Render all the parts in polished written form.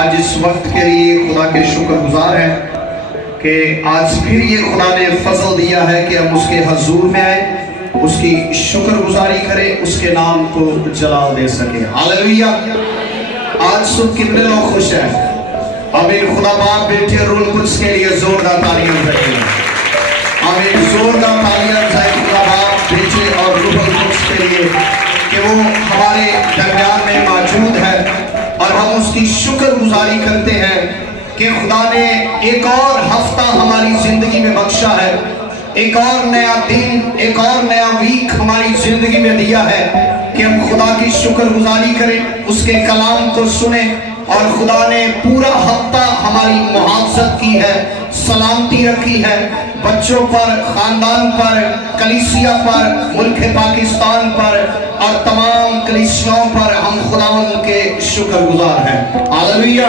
آج اس وقت کے لیے خدا کے شکر گزار ہیں کہ آج پھر یہ خدا نے فضل دیا ہے کہ ہم اس کے حضور میں آئیں، اس کی شکر گزاری کریں، اس کے نام کو جلال دے سکیں۔ ہاللیلویہ۔ آج صبح کتنے لوگ خوش ہیں؟ آمین۔ خدا باپ بیٹے روح القدس کے لیے زوردار تالیاں بجائیں۔ آمین۔ زوردار تالیاں بجائیں خدا باپ بیٹے اور روح القدس کے لیے کہ وہ ہمارے درمیان میں موجود ہے اور ہم اس کی شکر گزاری کرتے ہیں کہ خدا نے ایک اور ہفتہ ہماری زندگی میں بخشا ہے، ایک اور نیا دن، ایک اور نیا ویک ہماری زندگی میں دیا ہے کہ ہم خدا کی شکر گزاری کریں، اس کے کلام کو سنیں۔ اور خدا نے پورا ہفتہ ہماری محافظت کی ہے، سلامتی رکھی ہے، بچوں پر، خاندان پر، کلیسیا پر، ملک پاکستان پر اور تمام کلیسیوں پر ہم خداوند کے شکر گزار ہیں۔ ہاللیلویہ۔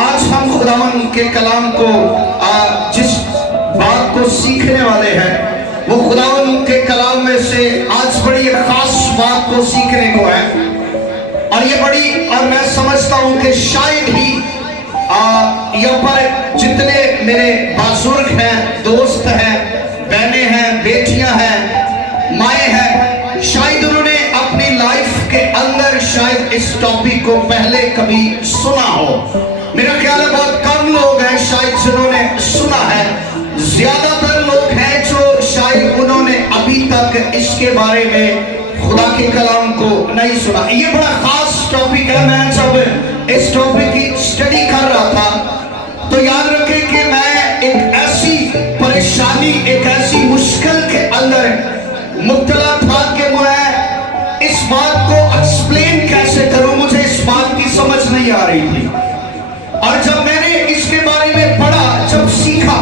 آج ہم خداوند کے کلام کو جس بات کو سیکھنے والے ہیں وہ خداوند کے کلام میں سے آج بڑی ایک خاص بات کو سیکھنے کو ہے، اور یہ بڑی، اور میں سمجھتا ہوں کہ شاید ہی یہاں پر جتنے میرے بزرگ ہیں، دوست ہیں، بہنیں ہیں، بیٹیاں ہیں، مائیں ہیں، شاید انہوں نے اپنی لائف کے اندر شاید اس ٹاپک کو پہلے کبھی سنا ہو۔ میرا خیال ہے بہت کم لوگ ہیں شاید جنہوں نے سنا ہے، زیادہ تر لوگ ہیں جو شاید انہوں نے ابھی تک اس کے بارے میں خدا کے کلام کو نہیں سنا۔ یہ بڑا خاص ٹاپک ہے۔ میں جب اس ٹاپک کی اسٹڈی کر رہا تھا تو یاد رکھیں کہ میں ایک ایسی پریشانی، ایک ایسی مشکل کے اندر مبتلا تھا کہ میں اس بات کو ایکسپلین کیسے کروں، مجھے اس بات کی سمجھ نہیں آ رہی تھی۔ اور جب میں نے اس کے بارے میں پڑھا، جب سیکھا،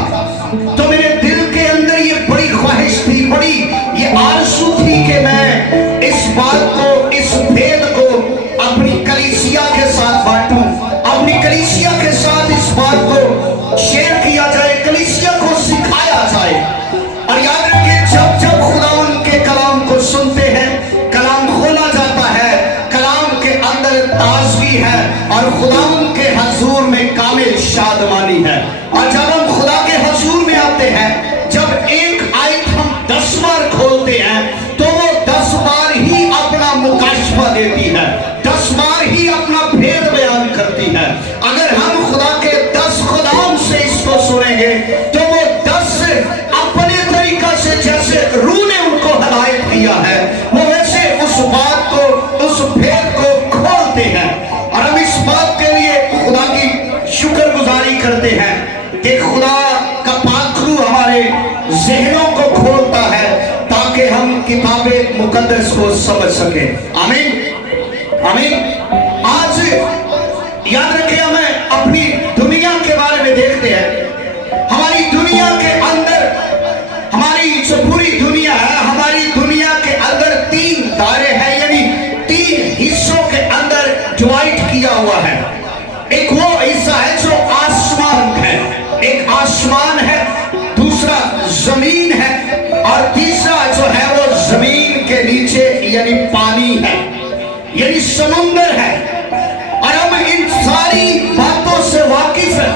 تو میرے دل کے اندر یہ بڑی خواہش تھی، بڑی یہ آرزو تھی کہ میں اس بات کو، اس بھید کو اپنی کلیسیا کے ساتھ بانٹوں، اپنی کلیسیا کے ساتھ اس بات کو شیئر کیا جائے، کلیسیا کو سکھایا جائے۔ اور یاد رکھیں جب جب خداوند کے کلام کو سنتے ہیں، کلام کھولا جاتا ہے، کلام کے اندر تازگی ہے اور خداوند کے حضور میں کامل شادمانی ہے۔ اور جب ہم خدا کے حضور میں آتے ہیں، جب ایک آیت ہم 10 بار کھولتے ہیں تو وہ 10 بار ہی اپنا مکاشفہ دیتی ہے، 10 بار ہی اپنا بھید بیان کرتی ہے۔ اگر ہم خدا کے 10 خداؤں سے اس کو سنیں گے تو وہ 10 اپنے طریقہ سے جیسے روح نے ان کو ہدایت دیا ہے وہ ویسے اس بات کو، اس بھید کو کھولتے ہیں۔ اور ہم اس بات کے لیے خدا کی شکر گزاری کرتے ہیں کہ خدا کا پاک روح ہمارے ذہنوں کو کھولتا ہے تاکہ ہم کتاب مقدس کو سمجھ سکیں۔ آمین آمین۔ آج یاد رکھیں ہمیں اپنی دنیا کے بارے میں دیکھتے ہیں۔ ہماری دنیا کے اندر، ہماری جو پوری دنیا ہے، ہماری دنیا کے اندر 3 دائرے ہیں، یعنی 3 حصوں کے اندر ڈیوائڈ کیا ہوا ہے۔ ایک وہ حصہ ہے جو آسمان ہے، ایک آسمان ہے، دوسرا زمین ہے، اور تیسرا جو ہے وہ زمین کے نیچے یعنی پانی ہے، یعنی سمندر ہے۔ اور ہم ان ساری باتوں سے واقف ہیں،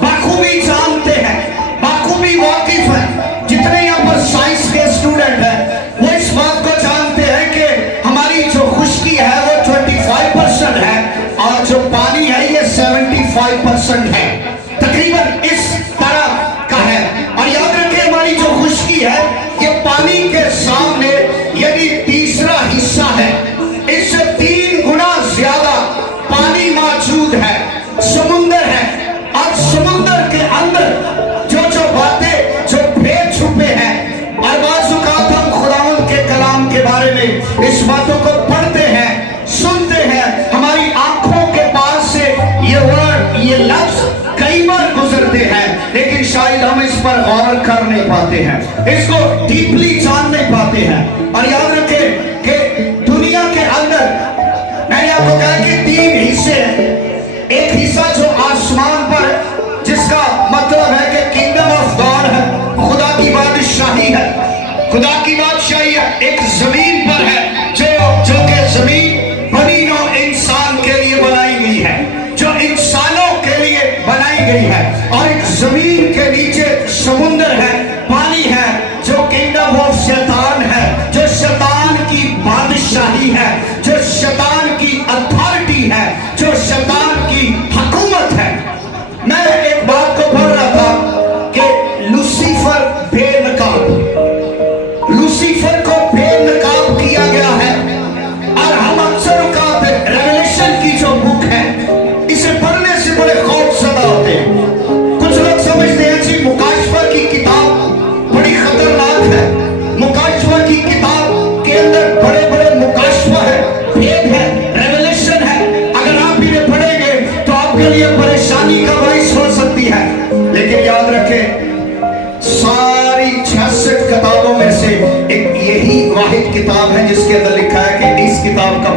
بخوبی جانتے ہیں، بخوبی واقف ہیں۔ جتنے یہاں پر سائنس کے اسٹوڈنٹ ہیں وہ اس بات کو جانتے ہیں کہ ہماری جو خشکی ہے وہ 25% ہے اور جو پانی ہے یہ 75% ہے، تقریباً اس طرح کا ہے۔ اور یاد رکھیں ہماری جو خشکی ہے یہ پانی کے سامنے یعنی تیسرا حصہ ہے، اس سے 3 گنا زیادہ پانی موجود ہے، سمندر ہے۔ اور سمندر کے اندر جو باتیں، جو بھید چھپے ہیں، اور بعض اوقات ہم خداوند کے کلام کے بارے میں اس باتوں کو پڑھتے ہیں، سنتے ہیں، ہماری آنکھوں کے پاس سے یہ ورڈ، یہ لفظ کئی بار گزرتے ہیں، لیکن شاید ہم اس پر غور کر نہیں پاتے ہیں، اس کو ڈیپلی جان نہیں پاتے ہیں۔ اور یاد رکھیں کہ دنیا کے اندر میں نے آپ کو کہا کہ 3 حصے ہیں۔ ایک حصہ جو آسمان پر، جس کا مطلب ہے کہ کینگڈم آف گاڈ ہے، خدا کی بادشاہی ہے، خدا کی بادشاہی ہے۔ ایک زمین پر ہے جو کہ زمین بنی نوع انسان کے لیے بنائی گئی ہے،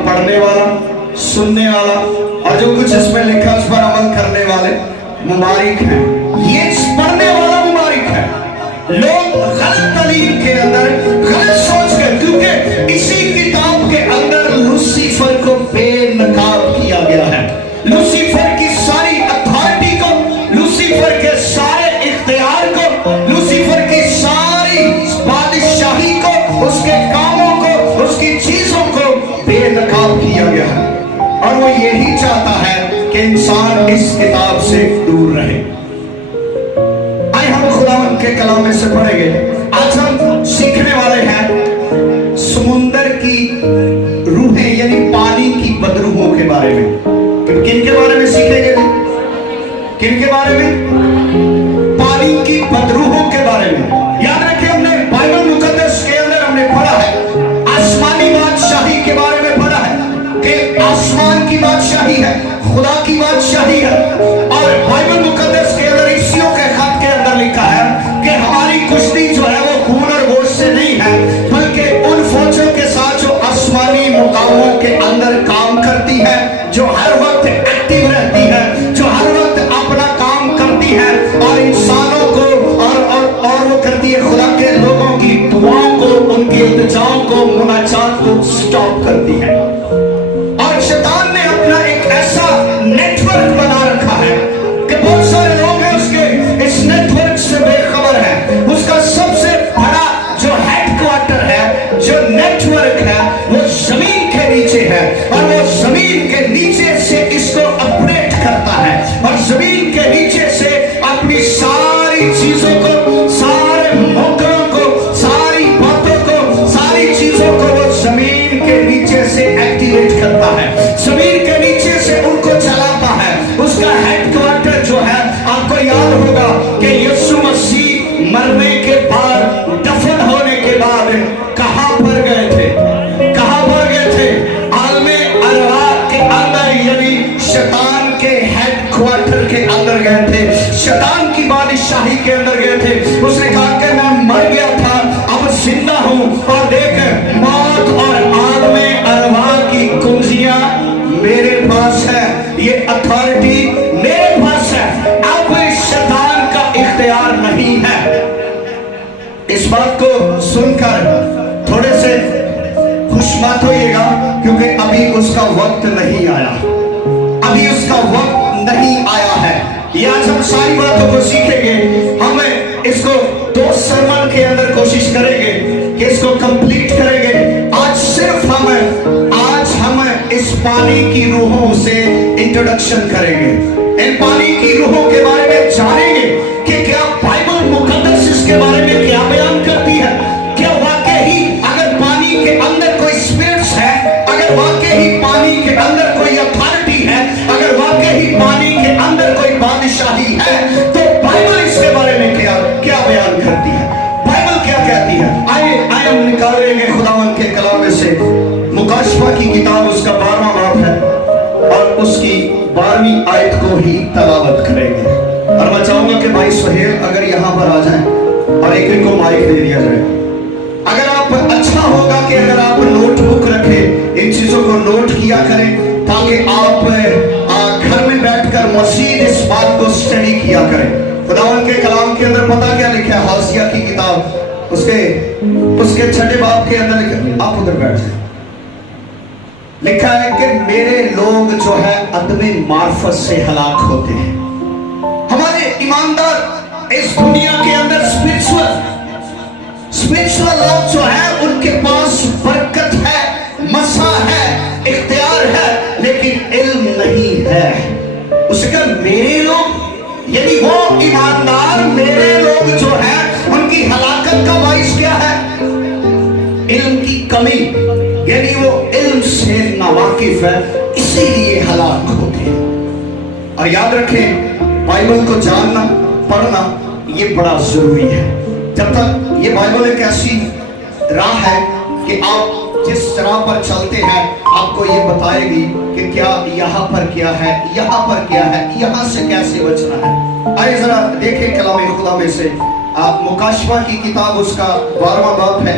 पढ़ने वाला, सुनने वाला और जो कुछ इसमें लिखा उस पर अमल करने वाले मुबारक हैं। ये पढ़ने वाला मुबारक है। लोग गलत तालीम के अंदर गलत सोच कर, क्योंकि इसी किताब के अंदर लूसीफर को बेनकाब किया गया है। लूसीफर की सारी अथॉरिटी को, लूसीफर के सारे इख्तियार को, लूसीफर की सारी बादशाही को, उसके कामों को, उसकी चीजों को बेनकाब किया गया है। और वो यही चाहता है कि इंसान इस किताब से दूर रहे। आइए हम खुदावंद के कलाम में से पढ़ेंगे। आज हम सीखने वाले हैं समुंदर की रूहें यानी पानी की बदरूहों के बारे में। किन के बारे में सीखेंगे? किन के बारे में? पानी की बदरूहों के बारे में। याद रखें, हमने बाइबल मुकद्दस के अंदर हमने पढ़ा है, आसमानी बादशाही के बारे में पढ़ा है कि आसमान की बादशाही है, खुदा की बादशाही है। और बाइबल मुकद्दस के अंदर इफ्सियों के खत के अंदर लिखा है कि हमारी कुश्ती जो है वो खून और गोश्त से नहीं है, बल्कि उन फौजों के साथ जो आसमानी मुकामों के अंदर काम करती है, जो हर वक्त एक्टिव रहती है, जो हर वक्त अपना काम करती है और इंसानों को और वो करती है खुदा के लोगों की दुआओं को, उनकी इल्तिजाओं को, मुनाजात को स्टॉप करती है। और शैतान ने अपना एक ऐसा नेटवर्क बना रखा है कि बहुत सारे लोग हैं उसके इस नेटवर्क से बेखबर है। उसका सबसे बड़ा जो हेडक्वार्टर है, जो नेटवर्क है, वो जमीन के नीचे है और वो जमीन के नीचे से इसको ऑपरेट करता है और जमीन के नीचे से अपनी सारी चीजों को, सारे मौकों को, सारी बातों को, सारी चीजों को वो जमीन के नीचे से एक्टिवेट करता है, जमीन के नीचे से उनको चलाता है। उसका हेडक्वार्टर जो है, आपको याद होगा कि यीशु मसीह मरने के बाद, दफन होने के बाद कहां पर गए थे? कहां पर गए थे? आलमे अरवाह के अंदर, यानी शैतान के हेडक्वार्टर के अंदर गए थे, शैतान की बादशाही के अंदर गए थे। उसने कहा कि मैं मर गया था, अब जिंदा हूं और देख, मौत और आलमे अरवाह की कुंजियां मेरे पास है, ये अथॉरिटी मेरे पास है, अब शैतान का इख्तियार नहीं है। इस बात को सुनकर थोड़े से खुश मत होइएगा, क्योंकि अभी उसका वक्त नहीं आया, अभी उसका वक्त नहीं आया है। ये आज हम सारी बातों को सीखेंगे। हम इसको 2 सरमन के अंदर कोशिश करेंगे कि इसको कंप्लीट करेंगे। आज सिर्फ हम इस पानी की रूहों से इंट्रोडक्शन करेंगे, इन पानी की रूहों के बारे में जानेंगे कि क्या बाइबल मुकद्दस इसके बारे में क्या बयान करती है। क्या वाकई अगर पानी के अंदर कोई स्पिरिट्स है, अगर वाकई पानी के अंदर कोई अथॉरिटी है, अगर वाकई पानी के अंदर कोई बादशाही है, तो बाइबल इसके बारे में क्या बयान करती है, बाइबल क्या कहती है। आइए हम निकालेंगे खुदावंद के कलाम में से मुकाशफा की किताब, उसका 12वां बाब है और उसकी 12वीं आयत को ही तलावत करेंगे। और मैं चाहूंगा कि भाई सुहेल अगर यहाँ पर आ जाए और एक को माइक दे दिया जाए। अगर आप, अच्छा होगा कि अगर आप नोटबुक रखें, इन चीजों को नोट किया करें, ताकि आप घर में बैठकर मजीद इस बात को स्टडी किया करें। खुदावंद के कलाम के अंदर पता क्या लिखा है? हासिया की किताब, उसके 6 बाब के अंदर लिखा, आप उधर बैठ जाए, लिखा है कि मेरे लोग जो है अदमे मार्फत से हलाक होते हैं। हमारे ईमानदार इस दुनिया के अंदर स्पिरिचुअल लोग जो है, उनके पास बरकत है, मसा है, इख्तियार है, लेकिन इल्म नहीं है। उसने कहा मेरे लोग, यानी वो ईमानदार मेरे लोग जो है, उनकी हलाकत का बाइस क्या है? इल्म की कमी, यानी वो इल्म से नावाकिफ है, इसीलिए हलाक होते हैं। और याद रखें, बाइबल को जानना, पढ़ना ये बड़ा जरूरी है। जब तक ये बाइबल एक ऐसी राह है कि आप जिस राह पर चलते हैं, आपको ये बताएगी कि क्या यहाँ पर क्या है, यहाँ पर क्या है, यहाँ से कैसे बचना है। आइए जरा देखें कलाम खुदा में से, आप मुकाशफा की किताब, उसका 12वां बाब है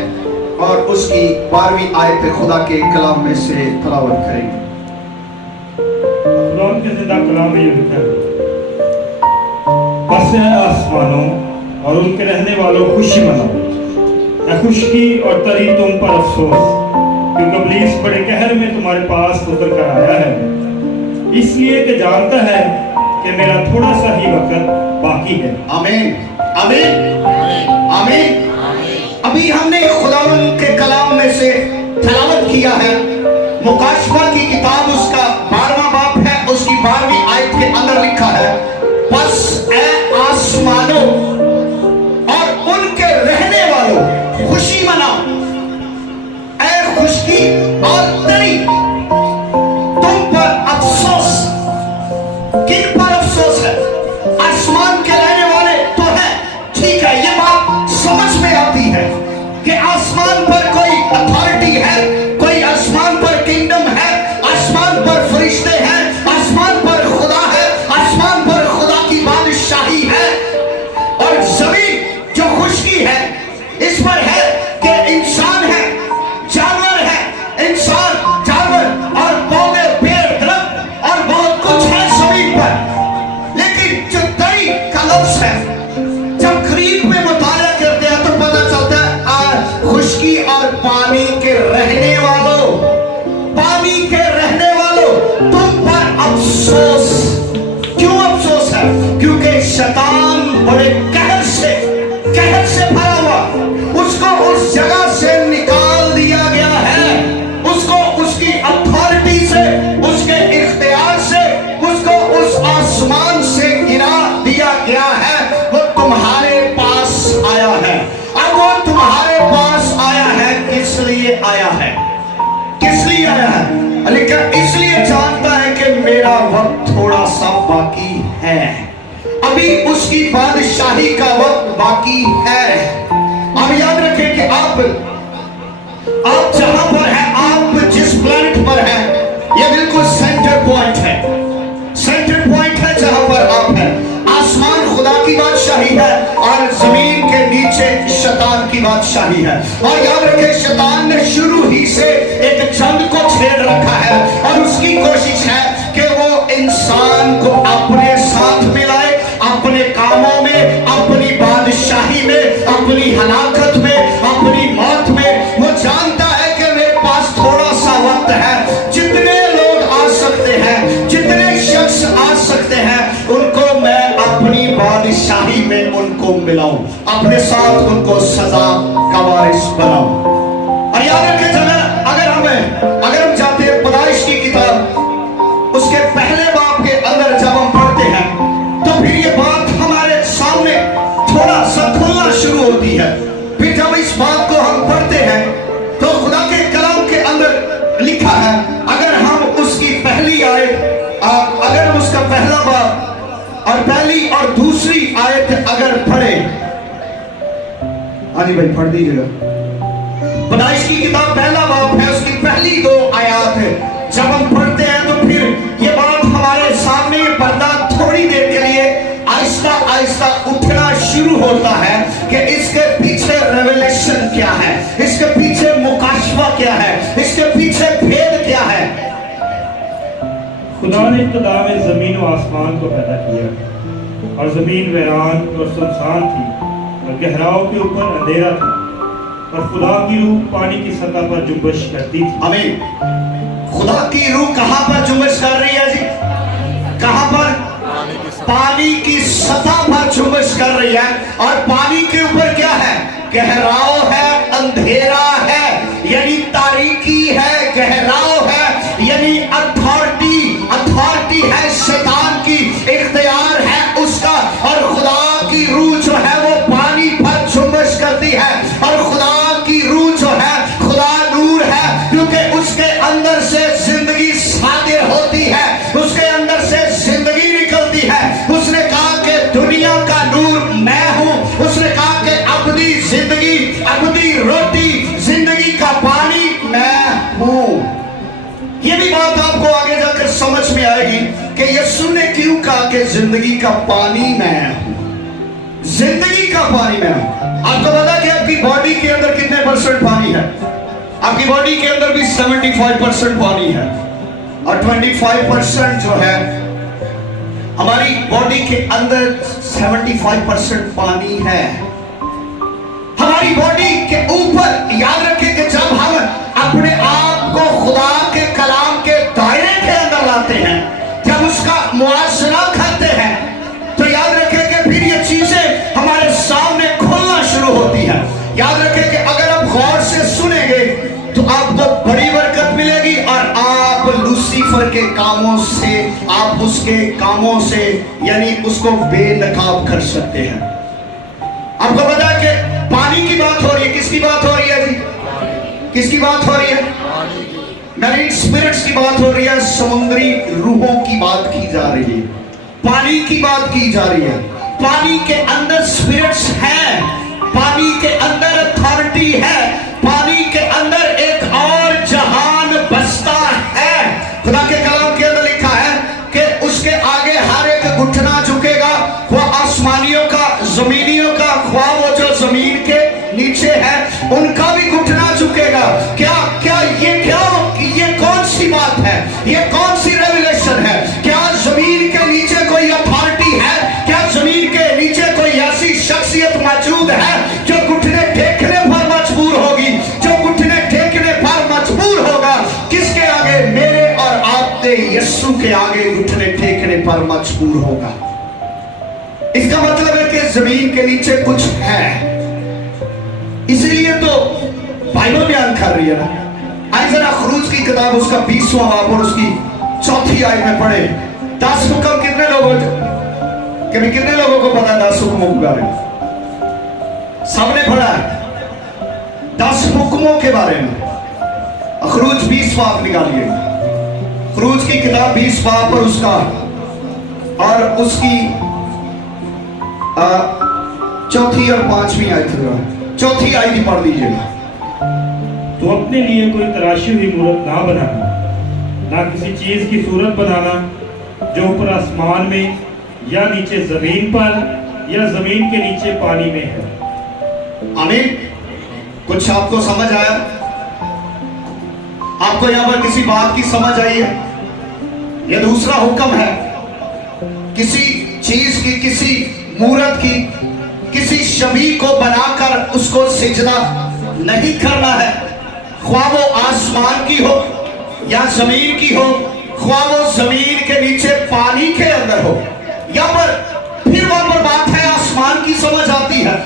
और उसकी 12वीं आयत खुदा के कलाम में से तलावत करेंगे। कुरान के ज़िंदा कलाम में ये लिखा है, बस है आसमानों और उनके रहने वालों खुशी मनाओ, ऐ खुशकी और तरी तुम पर अफसोस, क्योंकि इब्लीस बड़े कहर में तुम्हारे पास उतर कर आया है, इसलिए कि जानता है कि मेरा थोड़ा सा ही वक्त बाकी है। आमीन आमीन आमीन। अभी हमने खुदावंद के कलाम में से तलावत किया है, मुकाशफा की किताब उसका 12वां बाब है, उसकी 12वीं आयत के अंदर लिखा है, बस ऐ आसमानों और उनके रहने वालों खुशी मनाओ, ऐ खुशकी और तरी तुम पर अफसोस। किन पर अफसोस है? आसमान के रहने वाले तो है, ठीक है, ये बात समझ में आती है कि आसमान पर कोई अथॉरिटी है, कोई आसमान पर किंगडम है, आसमान पर फरिश्ते हैं, आसमान पर खुदा है, आसमान पर खुदा की बादशाही है। और जमीन जो खुशकी है इस पर है कि इंसान है, जानवर है, इंसान जानवर और पौधे पेड़ दरख्त और बहुत कुछ है जमीन पर। लेकिन जो तरी का लफ्ज है, जब करीब में मुताला करते हैं तो पता चलता है खुशकी और पानी के रहने वालों, पानी के रहने वालों तुम पर अफसोस। क्यों अफसोस है? क्योंकि शैतान बड़े कहर से भरा हुआ, उसको उस जगह से निकाल दिया गया है, उसको उसकी अथॉरिटी से, उसके इख्तियार से, उसको उस आसमान से गिरा दिया गया है। वो तुम्हारे पास आया है। अब वो तुम्हारे पास आया है, किस लिए आया है? किस लिए आया है? लेकिन इसलिए जानता है कि मेरा वक्त थोड़ा सा बाकी है, अभी उसकी बादशाही का वक्त बाकी है। अब याद रखें कि आप जहां पर हैं, आप जिस प्लैनेट पर हैं, ये बिल्कुल सेंटर पॉइंट है, सेंटर पॉइंट है जहां पर आप हैं। आसमान खुदा की बादशाही है और जमीन के नीचे शैतान की बादशाही है। और याद रखें, शैतान ने शुरू ही से एक जंग को छेड़ रखा है और उसकी कोशिश है कि वो इंसान को अपने साथ मिलाए, अपने कामों में, अपनी बादशाही में, अपनी हलाकत में, अपनी मौत में। वो जानता है कि मेरे पास थोड़ा सा वक्त है, जितने लोग आ सकते हैं, जितने शख्स आ सकते हैं, उनको मैं अपनी बादशाही में उनको मिलाऊं, अपने साथ उनको सजा का वारिस बनाऊं। और याद रखें, अगर हम जाते हैं पैदाइश की किताब उसके पहले बाब के अंदर जब हम पढ़ते हैं तो फिर ये बात हमारे सामने थोड़ा सा खुलना शुरू होती है। फिर जब इस बात को हम पढ़ते हैं तो खुदा के कलाम के अंदर लिखा है, अगर हम उसकी पहली आयत, अगर हम उसका पहला बाब और पहली और दूसरी आयत अगर पढ़े, आनी भाई पढ़ दीजिएगा। पैदाइश की किताब पहला बाब है, उसकी पहली 2 आयत है। जब हम पढ़ते हैं तो फिर ये बात हमारे सामने, ये पर्दा थोड़ी देर के लिए आहिस्ता आहिस्ता उठना शुरू होता है कि इसके पीछे रेवलेशन क्या है, इसके पीछे मुकाशफा क्या है, इसके पीछे भेद क्या है। खुदा ने इब्तिदा में जमीन और आसमान को पैदा किया और जमीन वीरान और सुनसान थी और गहराओं के ऊपर अंधेरा था और खुदा की रूह पानी की सतह पर जुम्बश करती थी। आमीन। खुदा की रूह कहां पर जुम्बश कर रही है जी? कहां पर? पानी की सतह पर जुम्बश कर रही है। और पानी के ऊपर क्या है? गहराव है, अंधेरा है, यानी तारीकी है, गहराव है, यानी अथॉरिटी है शैतान की, इख्तियार है उसका। और खुदा की रूह जो है वो पानी पर जुम्बश करती है। और खुदा की रूह जो है, खुदा नूर है, क्योंकि उसके अंदर से जिंदगी सादिर होती है, उसके अंदर से जिंदगी निकलती है। उसने कहा कि दुनिया का नूर मैं हूं, उसने कहा कि अपनी जिंदगी, अपनी रोटी, जिंदगी का पानी मैं हूं। ये भी बात आपको आगे जाकर समझ में आएगी कि यीशु ने क्यों कहा कि जिंदगी का पानी मैं हूं, जिंदगी का पानी मैं हूं। आपको पता कि आपकी बॉडी के अंदर कितने % पानी है? आपकी बॉडी के अंदर भी 75% पानी है और 25% जो है हमारी बॉडी के अंदर 75% पानी है। हमारी बॉडी के ऊपर याद रखें कि जब हम अपने आप को खुदा के कलाम के दायरे के अंदर लाते हैं, जब उसका मुआशरा करते हैं, तो याद रखें कि फिर ये चीजें हमारे सामने खुलना शुरू होती है। याद रखें कि अगर आप गौर से सुनेंगे तो आपको बड़ी बरकत मिलेगी और आप लूसीफर के कामों से, आप उसके कामों से यानी उसको बेनकाब कर सकते हैं। आपको पता है कि पानी की बात हो रही है, किसकी बात हो रही है जी? किसकी बात हो रही है? मैरीन स्पिरिट्स की बात हो रही है, समुद्री रूहों की बात की जा रही है, पानी की बात की जा रही है। पानी के अंदर स्पिरिट्स हैं, पानी के अंदर अथॉरिटी है, पानी के अंदर एक और जहान बसता है। खुदा के कलाम के अंदर लिखा है कि उसके आगे हर एक घुटना झुकेगा, वो आसमानियों का, जमीनियों का, ख्वाह वो जो जमीन के नीचे है उनका भी घुटना झुकेगा। क्या क्या ये कौन सी बात है? ये कौन सी रेवलेशन है? क्या जमीन के नीचे कोई अथॉरिटी है? क्या जमीन के नीचे कोई ऐसी शख्सियत मौजूद है जो घुटने टेकने पर मजबूर होगी, जो घुटने टेकने पर मजबूर होगा? किसके आगे? मेरे और आपके यीशु के आगे घुटने टेकने पर मजबूर होगा। इसका मतलब है कि जमीन के नीचे कुछ है, इसलिए तो बाइबल बयान कर रही है ना। आइए जरा खरूज की किताब उसका 20वां बाब और उसकी 4थी आयत में पढ़े। 10 हुक्म कितने लोगों को पता है? 10 हुक्मों के बारे में सबने पढ़ा है? 10 हुक्मों के बारे में खरूज 20 बाब निकालिए। खरूज की किताब 20 बाब और उसका और उसकी 4थी और 5वीं आयत, 4थी आयत ही पढ़ दीजिएगा। तो अपने लिए कोई तराशी हुई मूरत ना बनाना, ना किसी चीज की सूरत बनाना जो ऊपर आसमान में या नीचे जमीन पर या जमीन के नीचे पानी में है। आमीन। कुछ आपको समझ आया? आपको यहां पर किसी बात की समझ आई है? यह दूसरा हुक्म है, किसी चीज की, किसी मूरत की, किसी शबी को बनाकर उसको सिजदा नहीं करना है, ख्वाह वो आसमान की हो या जमीन की हो, ख्वाह वो जमीन के नीचे पानी के अंदर हो। यहाँ पर फिर वहां पर बात है, आसमान की समझ आती है।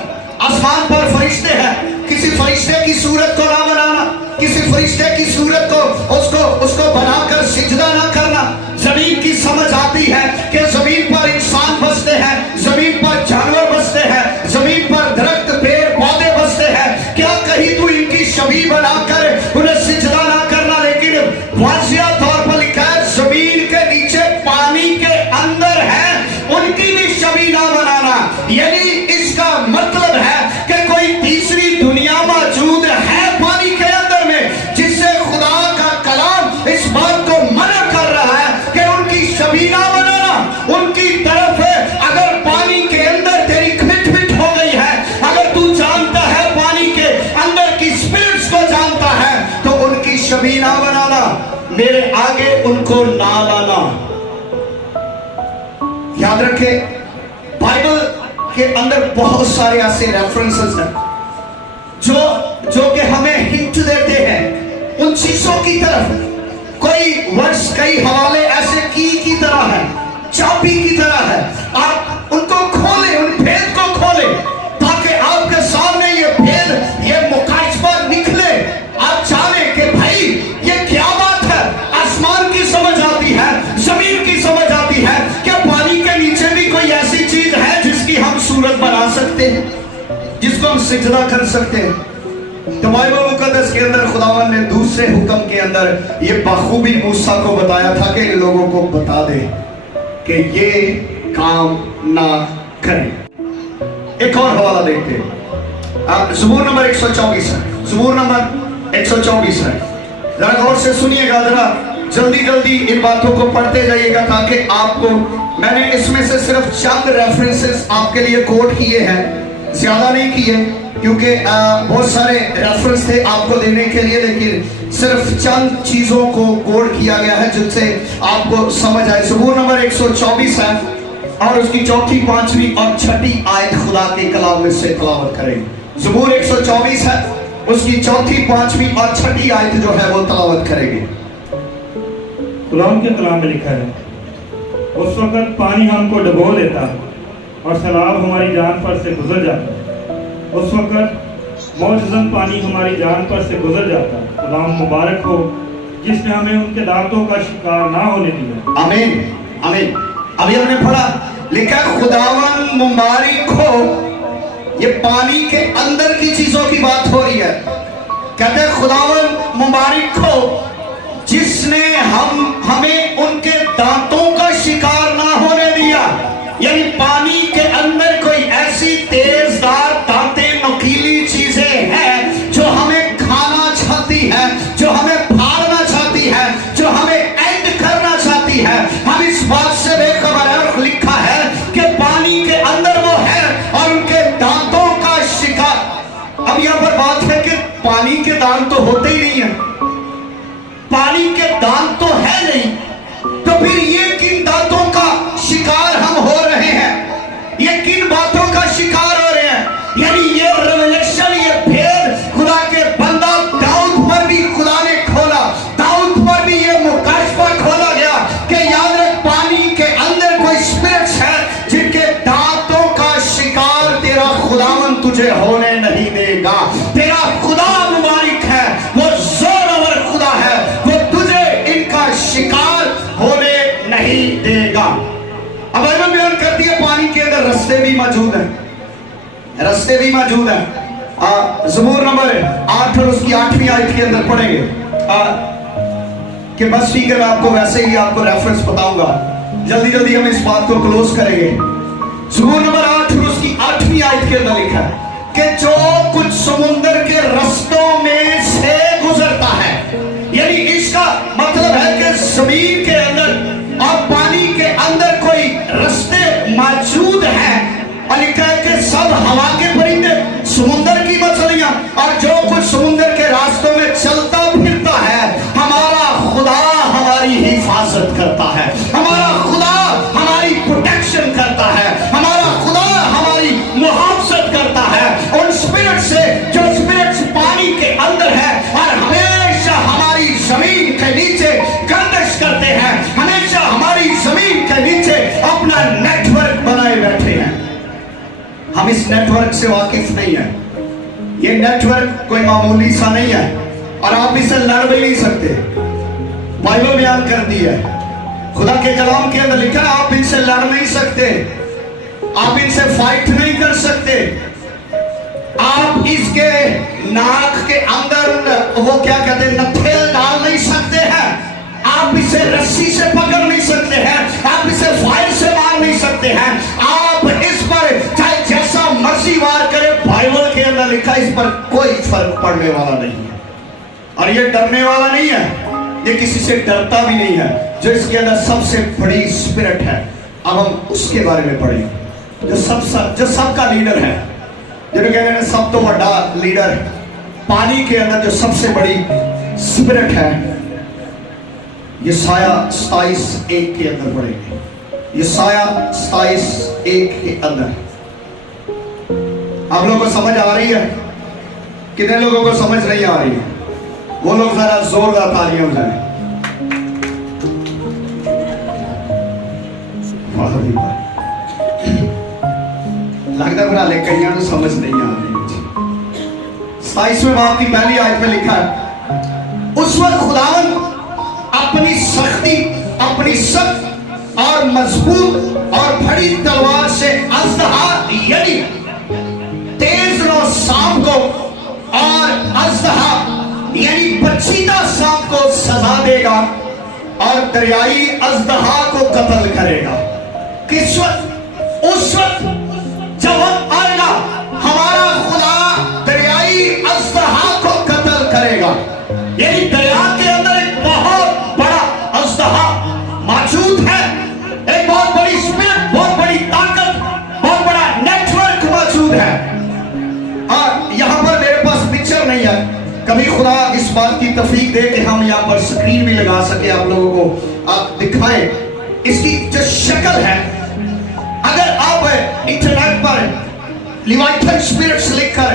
आसमान पर फरिश्ते हैं, किसी फरिश्ते की सूरत को ना बनाना, किसी फरिश्ते की सूरत को उसको बनाकर सिजदा ना करना। जमीन की समझ आती है कि जमीन पर इंसान बसते हैं, जमीन पर जानवर बसते हैं, जमीन पर दरख्त, पेड़ पौधे बसते हैं। क्या कहीं तू इनकी छवि बनाकर उन्हें सिजदा ना करना? लेकिन वाज़िया तौर पर लिखा है जमीन के नीचे पानी के अंदर है, उनकी भी छवि ना बनाना। यानी इसका मतलब है कि कोई तीसरी दुनिया मौजूद है पानी के अंदर में, जिससे खुदा का कलाम इस बात को मना कर रहा है कि उनकी छवि ना बनाना। उनकी तरफ अगर पानी के अंदर तेरी खिटपिट हो गई है, अगर तू जानता है पानी के अंदर की स्पिरिट्स को जानता है, तो उनकी छवि ना बनाना, मेरे आगे उनको ना लाना। याद रखे, बाइबल के अंदर बहुत सारे ऐसे रेफरेंसेस हैं जो कि हमें हिंट देते हैं उन चीजों की तरफ। कोई वर्ड्स, कई हवाले ऐसे की तरह है, चाबी की तरह है। आप उनको खोलें, उन भेद को खोलें, ताकि आपके सामने ये भेद, ये मुकाशफा निकले। आप जाने कि भाई ये क्या बात है। आसमान की समझ आती है, जमीन की समझ आती है, क्या पानी के नीचे भी कोई ऐसी चीज है जिसकी हम सूरत बना सकते हैं, जिसको हम सिजदा कर सकते हैं? तो बाइबल मुकद्दस के अंदर खुदावन ने दूसरे हुक्म के अंदर ये बखूबी मूसा को बताया था कि इन लोगों को बता दे कि ये काम ना करें। एक और हवाला देखते हैं, ज़बूर नंबर 124 है, ज़बूर नंबर 124 है। जरा गौर से सुनिएगा, जरा जल्दी इन बातों को पढ़ते जाइएगा, ताकि आपको, मैंने इसमें से सिर्फ चंद रेफरेंसेस आपके लिए कोट किए हैं, ज्यादा नहीं किए, क्योंकि बहुत सारे रेफरेंस थे आपको देने के लिए, लेकिन सिर्फ चंद चीजों को कोड किया गया है जिनसे आपको समझ आए। ज़बूर नंबर 124 है और उसकी चौथी, पांचवी और छठी आयत खुदा के कलाम में से तलावत करेंगे। ज़बूर 124 है, उसकी चौथी, पांचवी और छठी आयत जो है वो तलावत करेंगे। खुदा के कलाम में लिखा है, उस वक्त पानी हमको डुबो लेता और सैलाब हमारी जान पर से गुजर जाता। उस वक्त मौजज़न पानी हमारी जान पर से गुजर जाता। खुदा मुबारक हो जिसने हमें उनके दांतों का शिकार ना होने दिया। आमीन, आमीन। अभी हमने पढ़ा, लिखा खुदावन मुबारक हो, ये पानी के अंदर की चीजों की बात हो रही है। कहते हैं खुदावन मुबारक हो जिसने हमें उनके दांतों का शिकार ना होने दिया। यानी पानी के अंदर कोई ऐसी तेजदार दांतें, नुकीली चीजें हैं जो हमें खाना चाहती है, जो हमें फाड़ना चाहती है, जो हमें एंड करना चाहती है। हम इस बात से बेखबर है और लिखा है कि पानी के अंदर वो है और उनके दांतों का शिकार। अब यहां पर बात है कि पानी के दांत तो होते ही नहीं है, पानी के दांत तो है नहीं, तो फिर ये किन दांतों का शिकार हम हो रहे हैं? ये किन बातों का शिकार हो रहे हैं? यानी ये रेवलेशन, ये भेद खुदा के बंदा दाऊद पर भी खुदा ने खोला, दाऊद पर भी ये मुकाशफा खोला गया कि याद रख, पानी के अंदर कोई स्पिरिट्स है जिनके दांतों का शिकार तेरा खुदावन तुझे होने नहीं देगा। तेरा खुदा मुबारक है, वो जोरवर खुदा है, वो तुझे इनका शिकार होने नहीं देगा। अब बाइबल बयान करती है पानी के अंदर रास्ते भी मौजूद हैं, रास्ते भी मौजूद हैं। ज़बूर नंबर 8 और उसकी 8वीं आयत के अंदर पढ़ेंगे कि बस ठीक है, मैं आपको वैसे ही आपको रेफरेंस बताऊंगा, जल्दी जल्दी हम इस बात को क्लोज करेंगे। ज़बूर नंबर 8 और उसकी 8वीं आयत के अंदर लिखा है कि जो कुछ समुद्र के रास्तों में से गुजरता है, यानी इसका मतलब है कि जमीन के अंदर और पानी के अंदर कोई रास्ते मौजूद हैं। और लिखा है कि सब हवा के परिंदे, समुद्र की मछलियां और जो कुछ समुद्र के रास्तों में चलता फिरता है, हमारा खुदा हमारी हिफाजत करता है, हमारा खुदा हमारी प्रोटेक्शन करता है, हमारा खुदा हमारी मुहाफजत करता है उन स्पिरिट से जो स्पिरिट्स पानी के अंदर है और हमेशा हमारी जमीन के नीचे गर्दिश करते हैं, हमेशा हमारी जमीन के नीचे अपना नेटवर्क बनाए बैठे हैं। हम इस नेटवर्क से वाकिफ नहीं है। ये नेटवर्क कोई मामूली सा नहीं है और आप इसे लड़ भी नहीं सकते। बाइबल बयान करती है, खुदा के कलाम के अंदर लिखा है, आप इनसे लड़ नहीं सकते, आप इनसे फाइट नहीं कर सकते, आप इसके नाक के अंदर वो क्या कहते हैं नथेल डाल नहीं सकते हैं, आप इसे रस्सी से पकड़ नहीं सकते हैं, आप इसे फायर से मार नहीं सकते हैं, आप इस पर चाहे जैसा मर्जी वार करे। बाइबल के अंदर लिखा इस पर कोई फर्क पड़ने वाला नहीं है और ये डरने वाला नहीं है, ये किसी से डरता भी नहीं है। जो इसके अंदर सबसे बड़ी स्पिरिट है, अब हम उसके बारे में पढ़ेंगे, जो सबका लीडर है, जिन्हें कहते हैं सब तो बड़ा लीडर, पानी के अंदर जो सबसे बड़ी स्पिरिट है। यशाया 27:1 के अंदर पढ़ेंगे, यशाया 27:1 के अंदर। आप लोगों को समझ आ रही है? कितने लोगों को समझ नहीं आ रही है? वो लोग जरा जोरदार तालियां बजाएं। लगता बना ले कईयां को समझ नहीं आ रही। 27वें बाब की पहली आयत में लिखा है, उस वक्त खुदावन अपनी सख्ती, अपनी सख्त और मजबूत और बड़ी तलवार से अज़दहा यानी तेज रो सांप को और अज़दहा यानी बचीदा सांप को सजा देगा और दरियाई अज़दहा को कत्ल करेगा। किस वक्त? उस वक्त जब हम आएगा, हमारा खुदा दरियाई अज़दहा को कत्ल करेगा। यानी दरिया के अंदर एक बहुत बड़ा अज़दहा मौजूद है, एक बहुत बड़ी स्पिरिट, बहुत बड़ी ताकत, बहुत बड़ा नेटवर्क मौजूद है। और स्क्रीन भी लगा सके आप लोगों को आप दिखाएं इसकी जो शक्ल है। अगर आप इंटरनेट पर लिवाइथन स्पिरिट्स लिखकर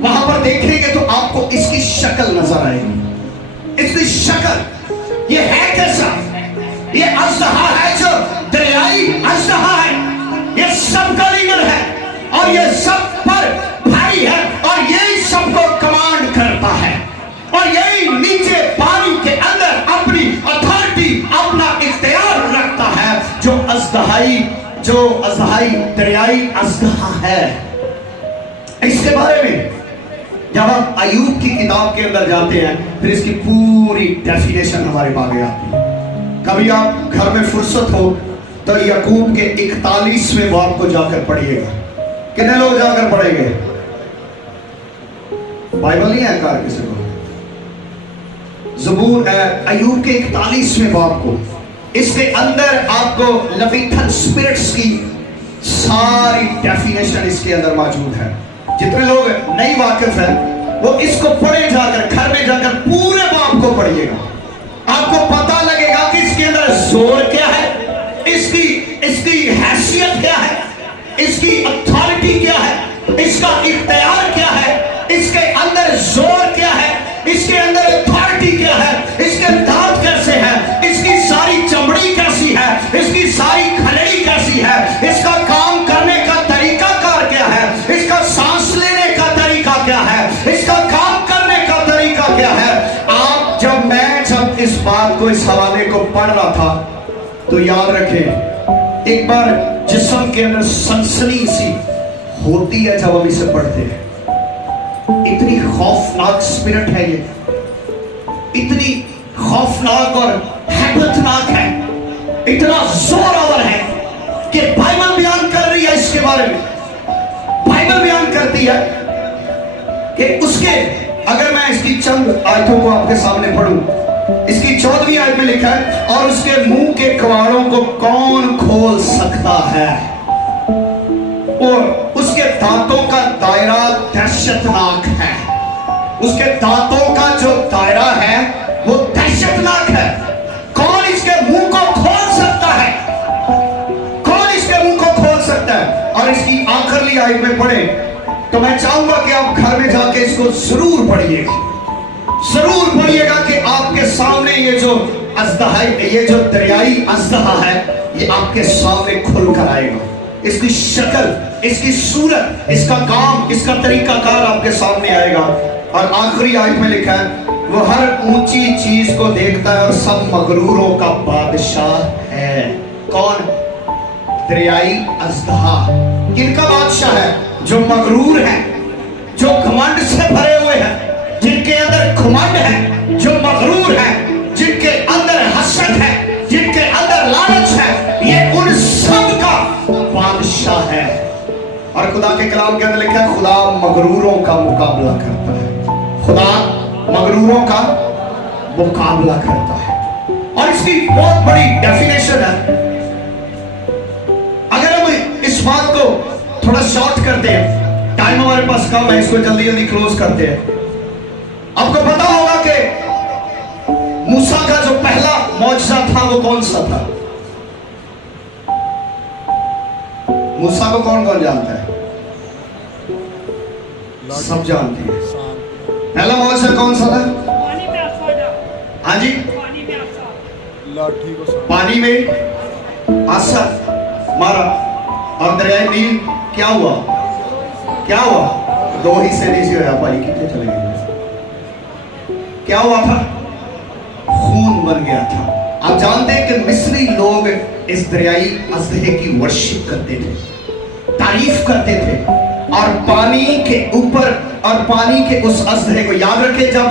वहां पर देखेंगे तो आपको इसकी शक्ल नजर आएगी। इसकी शक्ल ये है कैसा? ये अजदहा है जो दरियाई अजदहा है, ये सबका लीडर है और ये सब पर भारी है और यही सबको कमांड करता है और यही नीचे पानी के अंदर अपनी अथॉरिटी अपना इख्तियार रखता है। जो अजदहाई दरियाई अजदहा है। इसके बारे में जब हम अय्यूब की किताब के अंदर जाते हैं फिर इसकी पूरी डेफिनेशन हमारे पास आती है। कभी आप घर में फुर्सत हो तो याकूब के 41वें बाब को जाकर पढ़िएगा। कितने लोग जाकर पढ़ेंगे? बाइबल नहीं है कार किसी को? ज़बूर अय्यूब के 41वें बाब को, इसके अंदर आपको लवीथन स्पिरिट्स की सारी डेफिनेशन इसके अंदर मौजूद है। जितने लोग नहीं वाकिफ हैं वो इसको पढ़े जाकर घर में जाकर पूरे बाब को पढ़िएगा। आपको पता लगेगा कि इसके अंदर जोर क्या है, इसकी हैसियत क्या है, इसकी अथॉरिटी क्या है, इसका इख्तियार क्या है, इसके अंदर जोर क्या है, इसके अंदर अथॉरिटी क्या है, इसके दांत कैसे हैं, इसकी सारी चमड़ी कैसी है, इसकी सारी खलड़ी कैसी है, इसका काम करने का तरीका कार क्या है, इसका सांस लेने का तरीका क्या है, इसका काम करने का तरीका क्या है। आप जब इस बात को इस हवाले को पढ़ रहा था तो याद रखें एक बार जिस्म के अंदर सनसनी सी होती है जब हम इसे पढ़ते हैं। इतनी खौफनाक स्पिरिट है ये, इतनी खौफनाक और हैबतनाक है, इतना जोरावर है कि बाइबल बयान कर रही है इसके बारे में। बाइबल बयान करती है कि उसके, अगर मैं इसकी चंद आयतों को आपके सामने पढ़ूं, इसकी 14वीं आयत में लिखा है और उसके मुंह के कवाड़ों को कौन खोल सकता है और उसके दांतों का दायरा दहशतनाक है। उसके दांतों का जो दायरा है वो दहशतनाक है। कौन इसके मुंह को खोल सकता है? कौन इसके मुंह को खोल सकता है? और इसकी आखिरी आयत में पढ़े तो मैं चाहूंगा कि आप घर में जाके इसको जरूर पढ़िएगा, जरूर पढ़िएगा कि आपके सामने ये जो अजदहा, ये जो दरियाई अजदहा है ये आपके सामने खुल कर आएगा। इसकी शक्ल, इसकी सूरत, इसका काम, इसका तरीकाकार आपके सामने आएगा। और आखिरी आयत में लिखा है वो हर ऊंची चीज को देखता है और सब मगरूरों का बादशाह है। कौन? दरियाई अजदहा। किनका बादशाह है? जो मगरूर है, जो घमंड से भरे हुए हैं, जिनके अंदर घमंड है, जो मगरूर है, जिनके अंदर हसद है, जिनके अंदर लालच है, ये उन सब का बादशाह है। और खुदा के कलाम के अंदर लिखा है खुदा मगरूरों का मुकाबला करता है। खुदा मगरूरों का मुकाबला करता है। और इसकी बहुत बड़ी डेफिनेशन है। अगर हम इस बात को थोड़ा शॉर्ट करते हैं, टाइम हमारे पास कम है, इसको जल्दी जल्दी क्लोज करते हैं। आपको पता होगा कि मूसा का जो पहला मौजज़ा था वो कौन सा था? मूसा को कौन कौन जानता है? सब जानते हैं। पहला मौजज़ा कौन सा था? हाँ जी, पानी में आसा मारा और दरियाए नील क्या हुआ? क्या हुआ? दो हिस्से नीचे हुआ। भाई कितने चले गए? क्या हुआ था? खून बन गया था। आप जानते हैं कि मिस्री लोग इस दरियाई अजदहे की वर्शिप करते थे, तारीफ करते थे और पानी के ऊपर और पानी के उस अजदहे को याद रखें। जब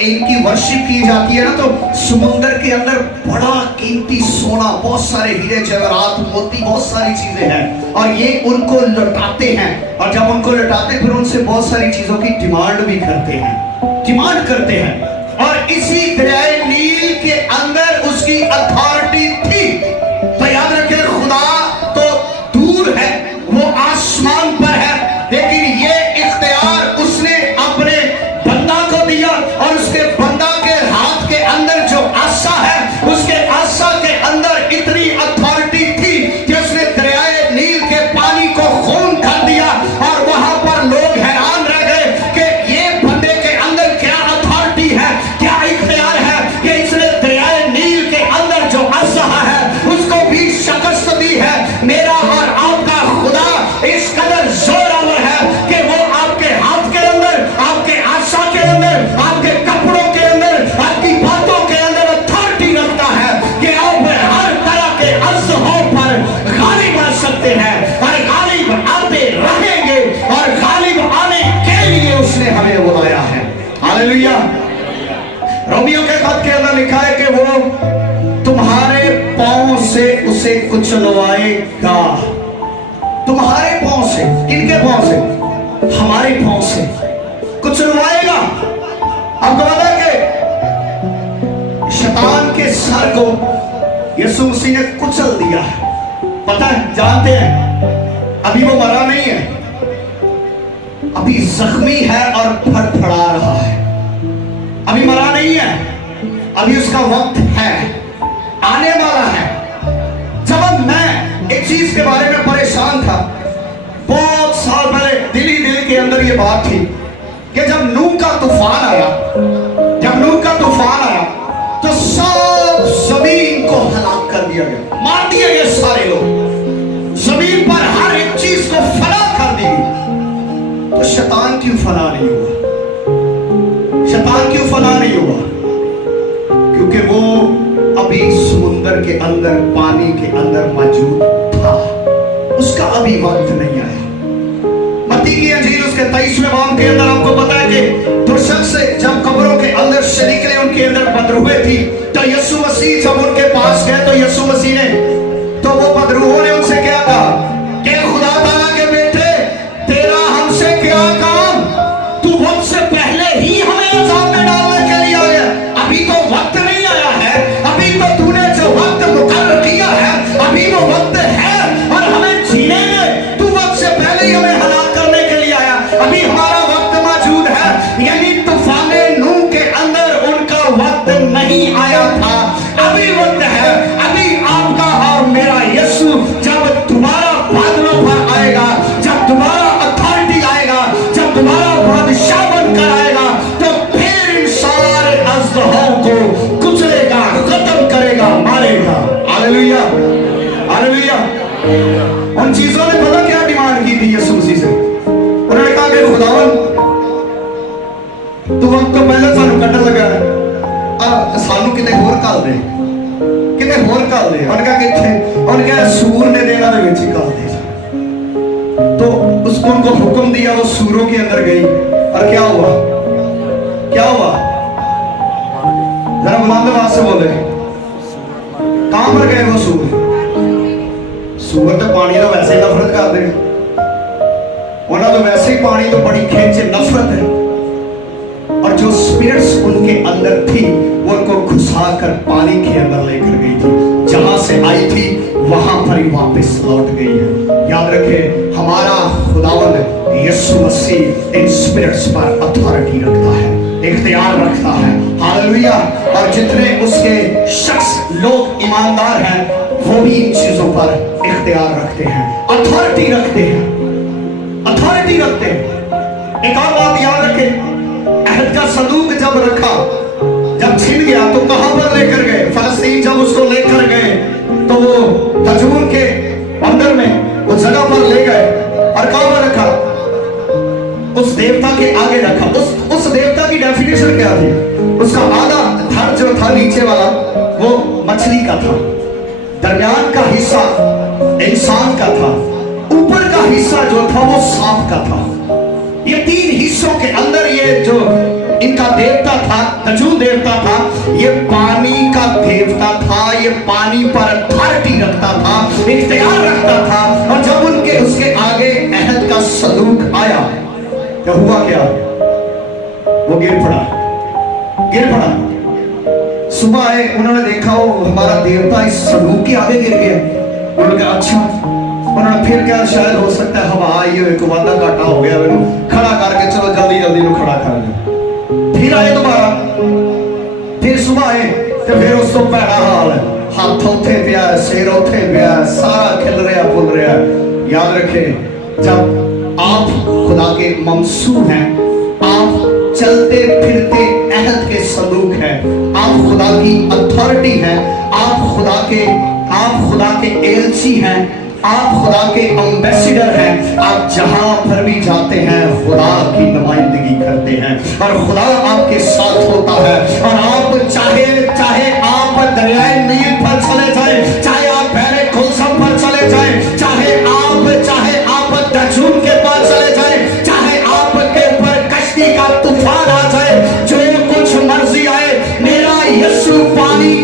इनकी वर्शिप की जाती है ना तो समुद्र के अंदर बड़ा कीमती सोना, बहुत सारे हीरे जवाहरात, मोती, बहुत सारी चीजें हैं और ये उनको लौटाते हैं। और जब उनको लौटाते फिर उनसे बहुत सारी चीजों की डिमांड भी करते हैं। और इसी दरियाए नील के अंदर उसकी अथॉरिटी थी। तो याद रखें खुदा तो दूर है, वो आसमान पर है, लेकिन ये इख्तियार उसने अपने बंदा को दिया और उसके बंदा के हाथ के वो तुम्हारे पांव से उसे कुचलवाएगा। तुम्हारे पांव से, किनके पांव से? हमारे पांव से कुचलवाएगा। आपको पता है कि शैतान के सर को यीशु मसीह ने कुचल दिया है। पता है, जानते हैं, अभी वो मरा नहीं है, अभी जख्मी है और फड़फड़ा रहा है। अभी मरा नहीं है, अभी उसका वक्त है, आने वाला है। जब मैं एक चीज के बारे में परेशान था, बहुत साल पहले दिल ही दिल के अंदर ये बात थी कि जब नूह का तूफान आया, तो सब जमीन को हलाक कर दिया गया, मार दिए गए सारे लोग। जमीन पर हर एक चीज को फना कर दी गई। तो शैतान क्यों फना नहीं हुआ? शैतान क्यों फना नहीं हुआ? क्योंकि वो अभी समुद्र के अंदर, पानी के अंदर मौजूद था। उसका अभी वक्त नहीं आया। मत्ती की अंजील उसके 23वें बाब के अंदर आपको पता है कि दो शख्स जब कब्रों के अंदर से निकले, उनके अंदर बदरूहें थी, तो यीशु मसीह जब उनके पास गए तो यीशु मसीह ने, तो वो बदरूहों ने उनसे क्या कहा कि खुदा ताला के बेटे, तेरा हमसे क्या काम? तू वक्त से पहले ही हमें अजाब में डालने के लिए आया। अभी तो वक्त नहीं आया है, अभी तो तूने जो वक्त मुकर्रर किया है, अभी वो वक्त है और हमें जीने में तू वक्त से पहले ही हमें हलाक करने के लिए आया। अभी हमारा वक्त मौजूद है। यानी तूफाने नूह के अंदर उनका वक्त नहीं आया था, अभी वक्त है। अभी आपका और मेरा यीशु जब दोबारा बादलों पर आएगा, जब दोबारा अथॉरिटी आएगा, जब दोबारा बादशाह बनकर आएगा, तो फिर इन सारे अज़दहों को कुचलेगा, खत्म करेगा, मारेगा। Hallelujah, hallelujah. उन चीजों ने पता क्या डिमांड की थी यीशु मसीह से? उन्होंने कहा कि खुदावन, तू वक्त तो पहले सानू कटन लगा है, अब सानू किते होर कल दे, किते होर कल दे। उन्होंने कहा किथे? उन्होंने कहा सूर ने देना दे विच कल दे। तो उसको उनको हुक्म दिया, वो सूरों के अंदर गई और क्या हुआ? क्या हुआ? जरा बुलंद आवाज से बोले, कहां पर गए वो सूर? सूर तो पानी तो वैसे ही नफरत करते हैं, उन्होंने तो वैसे ही पानी तो बड़ी खिंच नफरत है। और जो स्पिरिट्स उनके अंदर थी वो उनको घुसाकर पानी के अंदर लेकर गई थी। जहां से आई थी वहां पर ही वापस लौट गई है। याद रखें, हमारा खुदावंद यीशु मसीह इन स्पिरिट्स पर अथॉरिटी रखता है, इख्तियार रखता है। हालेलुया। और जितने उसके शख्स लोग ईमानदार हैं वो भी इन चीजों पर इख्तियार रखते हैं, अथॉरिटी रखते हैं, अथॉरिटी रखते हैं। एक और बात याद रखें, अहद का संदूक जब रखा, जब छिन गया तो कहां पर लेकर गए? फलस्तीन जब उसको लेकर गए तो वो तजूर के अंदर में उस जगह पर ले गए और कहां पर रखा? उस देवता के आगे रखा। उस देवता की डेफिनेशन क्या थी? उसका आधा धड़ जो था नीचे वाला वो मछली का था, दरमियान का हिस्सा इंसान का था, ऊपर का हिस्सा जो था वो सांप का था। ये तीन हिस्सों के अंदर ये जो इनका देवता था, तजूर देवता था, ये पानी का देवता था। ये पानी पर अथॉरिटी रखता था, इख्तियार रखता था। और जब उनके उसके आगे अहद का संदूक आया तो हुआ क्या? वो गिर पड़ा। सुबह आए, उन्होंने देखा वो हमारा देवता इस संदूक के आगे गिर गया। उन्होंने कहा अच्छा। उन्होंने फिर क्या, शायद हो सकता है हवा आई हो, एक वादा घाटा हो गया, खड़ा करके चलो जल्दी जल्दी नु खड़ा कर दे। फिर आए दोबारा, फिर सुबह आए तो फिर उस तो भैड़ा हाल है, हाथ उथे पिया, सिर उथे पिया, सारा खिल रहा पुल रहा। याद रखें, जब आप खुदा के ममसूह हैं, आप चलते फिरते अहद के संदूक हैं, आप खुदा की अथॉरिटी हैं, आप खुदा के एलची हैं, आप खुदा के एम्बेसडर हैं। आप जहां पर भी जाते हैं खुदा की नुमाइंदगी करते हैं और खुदा आपके साथ होता है। और आप चाहे आप दरियाए नील पर चले जाएं, चाहे आप बहरे कुलसम पर चले जाएं, चाहे आप दजून के पास चले जाएं, चाहे आपके ऊपर कश्ती का तूफान आ जाए, जो कुछ मर्जी आए, मेरा यीशु पानी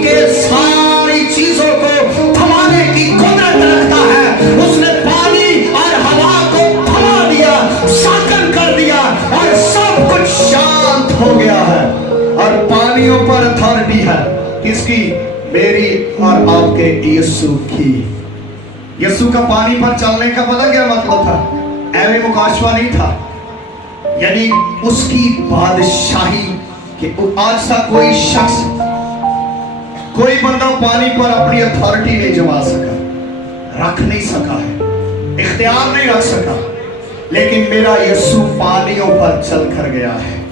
मेरी और आपके यीशु की। यीशु का पानी पर चलने का पता क्या मतलब था? एवं मुकाशवा नहीं था, यानी उसकी बादशाही के आज तक कोई शख्स, कोई बंदा पानी पर अपनी अथॉरिटी नहीं जमा सका, रख नहीं सका है, इख्तियार नहीं रख सका। लेकिन मेरा यीशु पानियों पर चल कर गया है।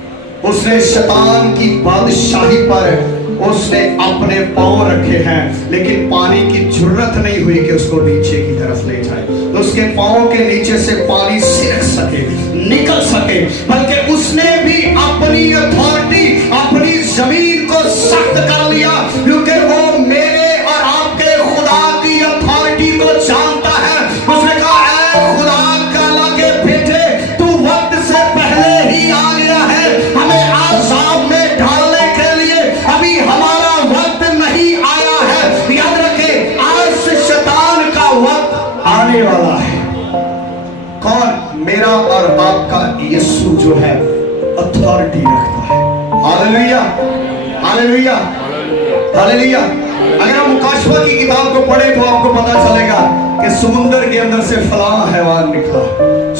उसने शैतान की बादशाही पर उसने अपने पांव रखे हैं, लेकिन पानी की जरूरत नहीं हुई कि उसको नीचे की तरफ ले जाए। तो उसके पांव के नीचे से पानी सिरक सके, निकल सके, बल्कि उसने भी अपनी अथॉरिटी, अपनी जमीन को सख्त कर लिया, क्योंकि वो मेरे और आपके खुदा की अथॉरिटी को जानता है। उसने कहा, ऐ खुदा का लागे बेटे, तू वक्त से पहले ही आ गया है हमें आजाब में डालने के लिए, अभी हमारा वक्त नहीं आया है। याद रखे, आज से शैतान का वक्त आने वाला है। कौन? मेरा और आपका यीशु जो है अथॉरिटी रखता है। Hallelujah, hallelujah, hallelujah. अगर हम मुकाशवा की किताब को पढ़े तो आपको पता चलेगा कि समुंदर के अंदर से फलां हैवान निकला,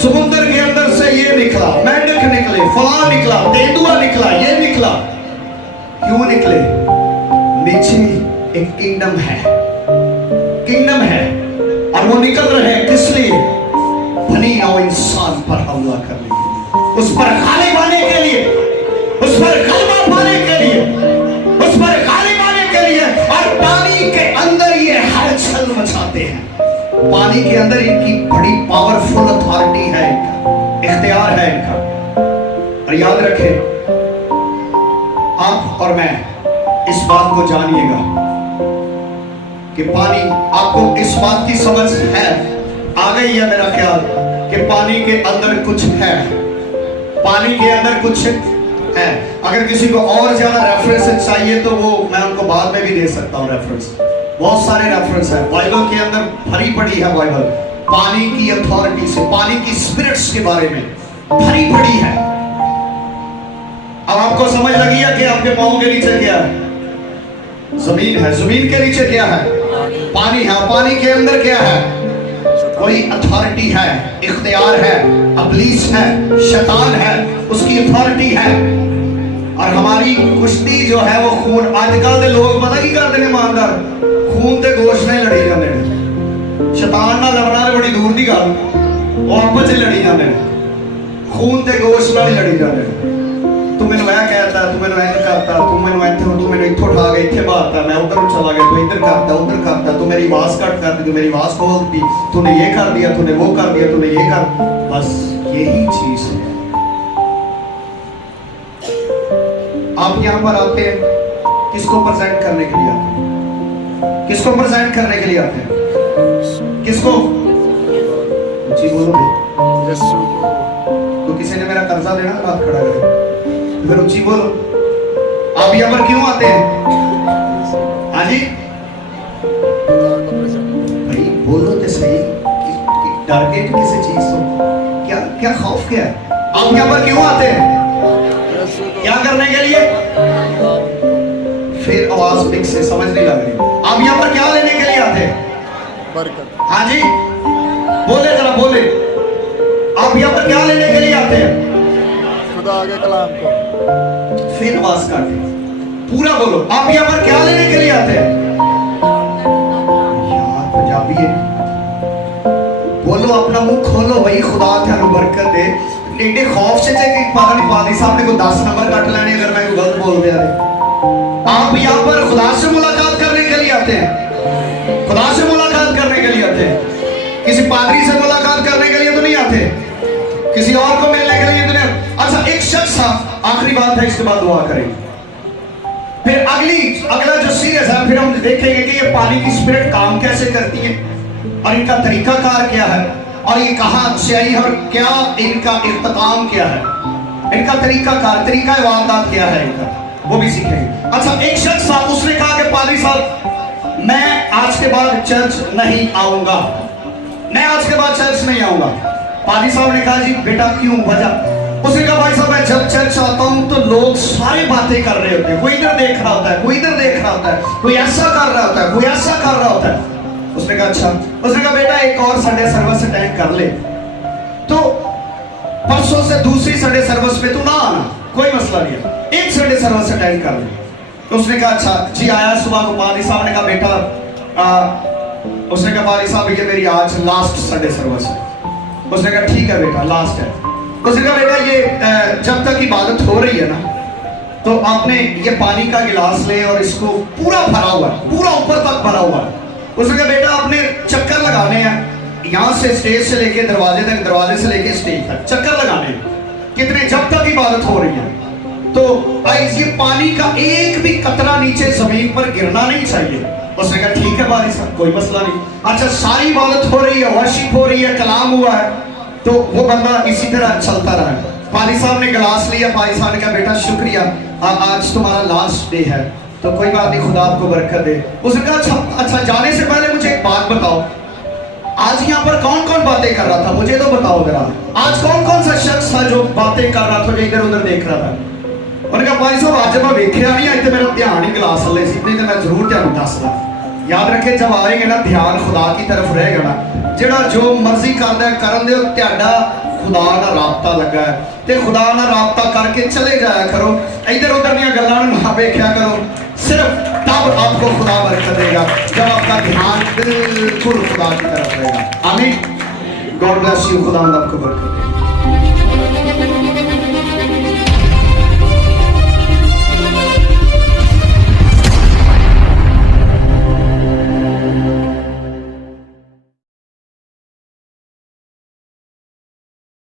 समुंदर के अंदर से ये निकला, मेंढक निकले, फलां निकला, तेंदुआ निकला, ये निकला। क्यों निकले? नीचे एक किंगडम है, किंगडम है, और वो निकल रहे हैं किस लिए? बनी नौ इंसान पर हमला करने के लिए, उस पर गालिब आने के लिए, उस पर गलबा पाने के लिए, उस पर गालिब आने के लिए। और पानी के अंदर ये हलचल मचाते हैं। पानी के अंदर इनकी बड़ी पावरफुल अथॉरिटी है, इनका इख्तियार है इनका। और याद रखें, आप और मैं इस बात को जानिएगा कि पानी, आपको इस बात की समझ है, आ गई है मेरा ख्याल, कि पानी के अंदर कुछ है, पानी के अंदर कुछ है। अगर किसी को और ज्यादा रेफरेंस चाहिए तो वो मैं उनको बाद में भी दे सकता हूँ रेफरेंस। बहुत सारे रेफरेंस है बाइबल के अंदर, भरी पड़ी है बाइबल पानी की अथॉरिटी से, पानी की स्पिरिट्स के बारे में भरी पड़ी है। अब आपको समझ लगी है कि आपके पाँव के नीचे क्या है? जमीन है। जमीन के नीचे क्या है? पानी है। पानी के अंदर क्या है? कोई अथॉरिटी है, इख्तियार है, अबलीस है, शैतान है, उसकी अथॉरिटी है। और हमारी कुश्ती जो है वो खून, आजकल के लोग पता की करते हैं ईमानदार, खून ते गोश्त नहीं लड़ी जाते हैं। शैतान ना लड़ना तो बड़ी दूर की गल, वो आपस में लड़ी जाते हैं, खून ते गोश्त नाल लड़ी जाते हैं। तू मैंने वह कहता, तू मैंने वह करता, तू मैंने इत्थों उठा के इत्थे मारता, मैं उधर चला गया, तू इधर करता, उधर करता, तू मेरी आवाज कट कर दी, तू मेरी आवाज खोल दी, तूने ये कर दिया, तूने वो कर दिया, तूने ये कर। बस यही चीज है। आप यहाँ पर आते हैं किसको प्रेजेंट करने के लिए आते हैं? किसको प्रेजेंट करने के लिए आते हैं? किसको? जी बोलो भाई। तो किसी ने मेरा कर्जा देना, हाथ खड़ा करे, फिर ऊंची बोलो। आप यहाँ पर क्यों आते हैं? हाँ जी भाई बोलो तो सही, टारगेट किसी चीज तो क्या क्या खौफ क्या है? आप यहाँ पर क्यों आते हैं? क्या करने के लिए? फिर आवाज मिक्स से समझ नहीं लग रही। आप यहाँ पर क्या लेने के लिए आते हैं? बरकत। हाँ जी बोले, जरा बोले। आप यहाँ पर क्या लेने के लिए आते हैं? खुदा के कलाम को। फिर आवाज काटे, पूरा बोलो। आप यहाँ पर क्या लेने के लिए आते हैं? यार पंजाबी है, बोलो, अपना मुंह खोलो भाई, खुदा थानू बरकत दे। एडे खौफ से कि पता नहीं पादी साहब ने कोई 10 नंबर कट लेने अगर मैं कोई गलत बोल दिया। आप यहाँ पर खुदा से मुलाकात करने के लिए आते हैं, खुदा से मुलाकात करने के लिए आते हैं, किसी पादरी से मुलाकात करने के लिए तो नहीं आते, किसी और को मिलने के लिए तो नहीं। अच्छा एक शख्स था, आखिरी बात है, इसके बाद दुआ करेंगे। फिर अगला जो सीरीज है, फिर हम देखेंगे कि ये पानी की स्पिरिट काम कैसे करती है और इनका तरीका कार क्या है, और ये कहाँ से आई और क्या इनका इख्तिताम क्या है, इनका तरीका कार, तरीका इबादत क्या है इनका, वो भी सीखेंगे। अच्छा एक शख्स था, उसने कहा कि पादरी साहब मैं आज के बाद चर्च नहीं आऊंगा, मैं आज के बाद चर्च नहीं आऊंगा। पादरी साहब ने कहा जी बेटा क्यों, वजह? उसने कहा भाई साहब मैं जब चर्च आता हूँ तो लोग सारे बातें कर रहे होते हैं, कोई इधर देख रहा होता है, कोई इधर देख रहा होता है, कोई ऐसा कर रहा होता है, कोई ऐसा कर रहा होता है। उसने कहा अच्छा। उसने कहा बेटा एक और संडे सर्विस अटेंड कर ले, तो परसों से दूसरी संडे सर्विस में तू ना आना, कोई मसला नहीं है, एक संडे सर्विस अटेंड कर ले। तो उसने कहा अच्छा जी। आया सुबह को, पादी साहब ने कहा बेटा उसने कहा पादी साहब ये मेरी आज लास्ट संडे सर्विस है। उसने कहा ठीक है बेटा लास्ट है। उसने कहा बेटा ये जब तक इबादत हो रही है ना तो आपने ये पानी का गिलास ले और इसको पूरा भरा हुआ है, पूरा ऊपर तक भरा हुआ है। उसने कहा बेटा आपने चक्कर लगाने हैं, यहाँ से स्टेज से लेके दरवाजे तक, दरवाजे से लेके स्टेज तक चक्कर लगाने हैं, कितने, जब तक इबादत हो रही है। तो ये पानी का एक भी कतरा नीचे जमीन पर गिरना नहीं चाहिए। उसने कहा ठीक है बारी साहब कोई मसला नहीं। अच्छा सारी इबादत हो रही है, वर्शिप हो रही है, कलाम हुआ है, तो वो बंदा इसी तरह चलता रहा। पादी साहब ने गिलास लिया, पादी साहब ने कहा बेटा शुक्रिया, आज तुम्हारा लास्ट डे है, तो कोई बात नहीं, खुदा आपको बरकत दे। उसने कहा अच्छा जाने से पहले मुझे एक बात बताओ, आज यहाँ पर कौन कौन बातें कर रहा था, मुझे तो बताओ जरा, आज कौन कौन सा शख्स था जो बातें कर रहा था, जो इधर उधर देख रहा था। उन्होंने कहा भाई साहब आज मैं वेख्या नहीं, अज तो मेरा ध्यान ही गिलास वाले सी, नहीं तो मैं जरूर ध्यान दसदा। याद रखे जब आएंगे ना ध्यान खुदा की तरफ रहेगा ना, जेड़ा जो मर्जी करदा है करन दे, तुहाडा खुदा नाल राबता लगा है, ते खुदा नाल राबता करके चले जाया करो, इधर उधर दी गल्लां नूं ना वेख्या करो, सिर्फ तब आपको खुदा बरकत देगा जब आपका ध्यान बिल्कुल खुदा की तरफ रहेगा। आमीन। गॉड ब्लेस यू, खुदा आपको बरकत दे।